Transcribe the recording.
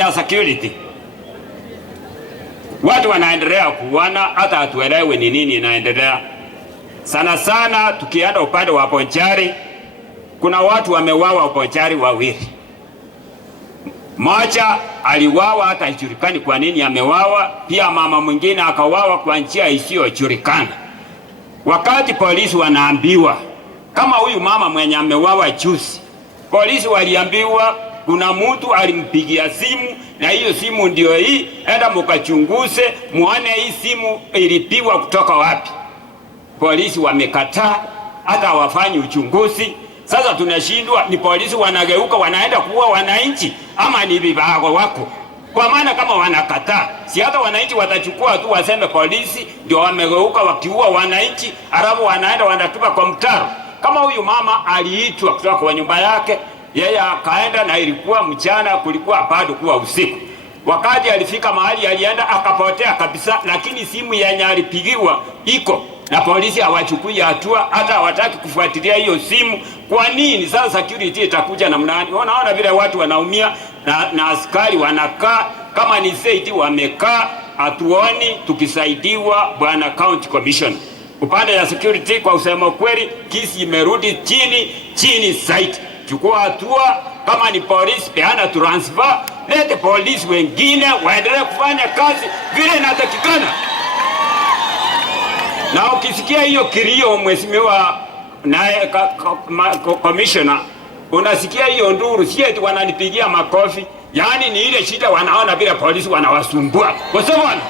ya security. Watu wanaendelea kuwana, hata hatuelewi ni nini inaendelea. Sana sana tukienda upande wa Bonchari, kuna watu wamewawa Bonchari wawili. Mmoja aliwawa hata haijulikani kwa nini amewawa, pia mama mwingine akawawa kwa njia isiyojulikana. Wakati polisi wanaambiwa kama huyu mama mwenye amewawa juzi, polisi waliambiwa kuna mtu alimpigia simu na hiyo simu ndio hii, enda mukachunguze muone hii simu ilipigwa kutoka wapi. Polisi wamekataa, hata hawafanyi uchunguzi. Sasa tunashindwa, ni polisi wanageuka wanaenda kuua wananchi ama ni vibago wako? Kwa maana kama wanakataa, si hata wananchi watachukua tu waseme polisi ndio wamegeuka wakiua wananchi, alafu wanaenda wanatupa kwa mtaro. Kama huyu mama aliitwa kutoka kwa nyumba yake, yeye akaenda na ilikuwa mchana, kulikuwa bado kuwa usiku. Wakati alifika mahali alienda akapotea kabisa, lakini simu yenye alipigiwa iko na polisi hawachukui hatua, hata hawataki kufuatilia hiyo simu. Kwa nini? Sasa security itakuja namna gani? Unaona vile watu wanaumia na askari wanakaa kama ni saidi wamekaa, hatuoni tukisaidiwa. Bwana County Commission, upande ya security kwa usema kweli, Kisii imerudi chini zaidi. Chukua hatua, kama ni polisi peana transfer, lete polisi wengine waendelee kufanya kazi vile inatakikana. Na ukisikia hiyo kilio mheshimiwa naye commissioner, unasikia hiyo nduru, si eti wananipigia makofi, yani ni ile shida wanaona vile polisi wanawasumbua. Kwa sababu